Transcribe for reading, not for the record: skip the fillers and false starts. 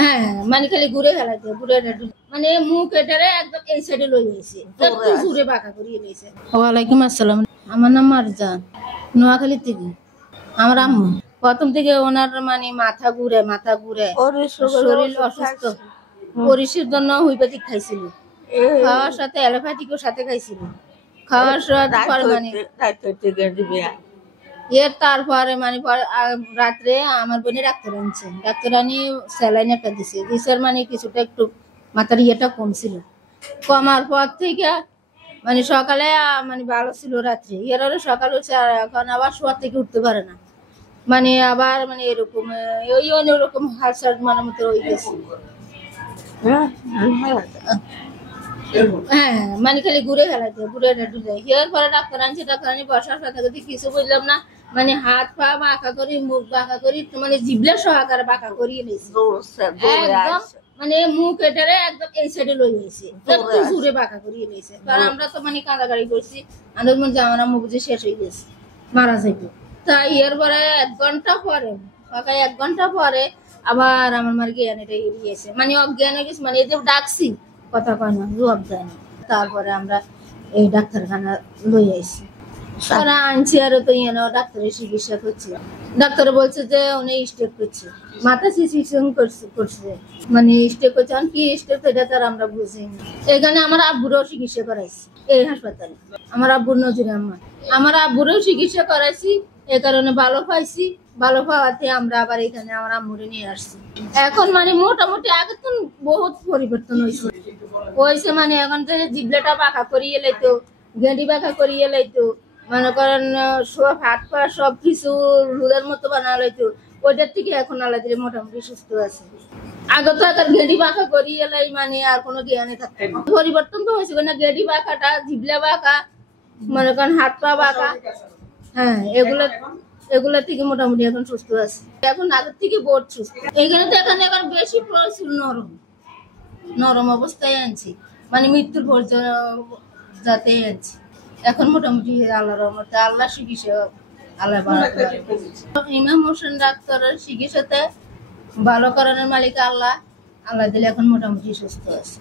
হ্যাঁ মানে খালি ঘুরে খেলাতে ঘুরে মানে মুখ এটারে একদম এই সাইডে লই গেছে একটু জোরে বাঁকা করিয়ে নিয়েছে। ওয়ালাইকুম আসসালাম, আমার নাম মারজান, নোয়াখালী থেকে। আমার আম্মু প্রথম থেকে ওনার মানে মাথা ঘুরে শরীর অসুস্থ, পরিষের জন্য হোমিওপ্যাথিক খাইছিল, খাওয়ার সাথে অ্যালোপ্যাথিকও সাথে খাইছিল, খাওয়ার সাথে মানে এর তারপরে মানে রাত্রে আমার বোনে ডাক্তার আনছে, ডাক্তার আনি স্যালাইন একটা দিছে মানে কিছুটা একটু মাথার ইয়েটা কমছিল, কমার পর থেকে মানে সকালে মানে ভালো ছিল, রাত্রে এর সকাল হচ্ছে আর এখন আবার শোয়ার থেকে উঠতে পারে না, মানে আবার মানে এরকম ওই অন্যরকম হালসার মানে মতো হয়ে গেছে। হ্যাঁ মানে খালি ঘুরে খেলাতে ঘুরে এর পরে ডাক্তার আনছে, ডাক্তার আনি বসার সাথে সাথে কিছু বুঝলাম না, মানে হাত পা বাঁকা করি, মুখ বাঁকা করি, মানে জিবলা সহকারে বাঁকা করিয়ে নিয়েছে একদম, মানে মুখ এটারে একদম এই সাইডে লই গেছে একটু জোরে বাঁকা করিয়ে নিয়েছে। কারণ আমরা তো মানে কাঁদাকাড়ি করছি, আমাদের মনে হয় আমার মুখ যে শেষ হয়ে গেছে, মারা যাইতো। তাই এর পরে 1 ঘন্টা পরে, সকাল 1 ঘন্টা পরে আবার আমার মার জ্ঞান এটা গিয়েছে, মানে অজ্ঞান হয়ে গেছে, মানে এই যে ডাকছি কথা কয় না, জবাব দেয় না। তারপরে আমরা এই ডাক্তারখানা লই আইছি, তারা আনছি আরো তো ডাক্তারের চিকিৎসা করছে, ডাক্তার বলছে যে উনি স্টেপ করছে, মাথা সিসিশন করছে, মানে স্টেপ করছে, কি স্টেপ এটা তার আমরা বুঝিনি। এখানে আমার আব্বুরও চিকিৎসা করাইছি এই হাসপাতালে, আমার আব্বুর নজরে আমার আব্বুরও চিকিৎসা করাইছি, এ কারণে ভালো পাইছি, ভালো পাওয়াতে আমরা আবার এখানে আমার আম্মুরে নিয়ে আসছি। এখন মানে মোটামুটি আগে তো বহুত পরিবর্তন হয়েছে, মানে এখন যে জিবলাটা বাঁকা করিয়ে লাইতো, গেঁডি বাঁকা করিয়ে লাইতো, মনে করেন সব হাত পা সবকিছু রুলের মতো বানা লাইতো, ওইটার থেকে এখন আলাদা মোটামুটি সুস্থ আছে। আগে তো একটা গেঁডি বাঁকা করিয়ে লাই মানে আর কোনো জ্ঞানে থাকতো না, পরিবর্তন তো হয়েছে না, গেঁডি বাঁকাটা জিবলা বাঁকা, মনে করেন হাত পা বাঁকা, হ্যাঁ এগুলা থেকে মোটামুটি এখন সুস্থ আছে, এখন আগের থেকে বহুত সুস্থ। এখানে তো এখন বেশি প্রচুর নরম অবস্থায় আনছি, মানে মৃত্যুর পর্যন্ত যাতে আনছি, এখন মোটামুটি আল্লাহর রহমতে আল্লাহ চিকিৎসা আল্লাহ ইমাম হোসেন ডাক্তারের চিকিৎসাতে ভালো করানোর মালিক আল্লাহ দিলে এখন মোটামুটি সুস্থ আছে।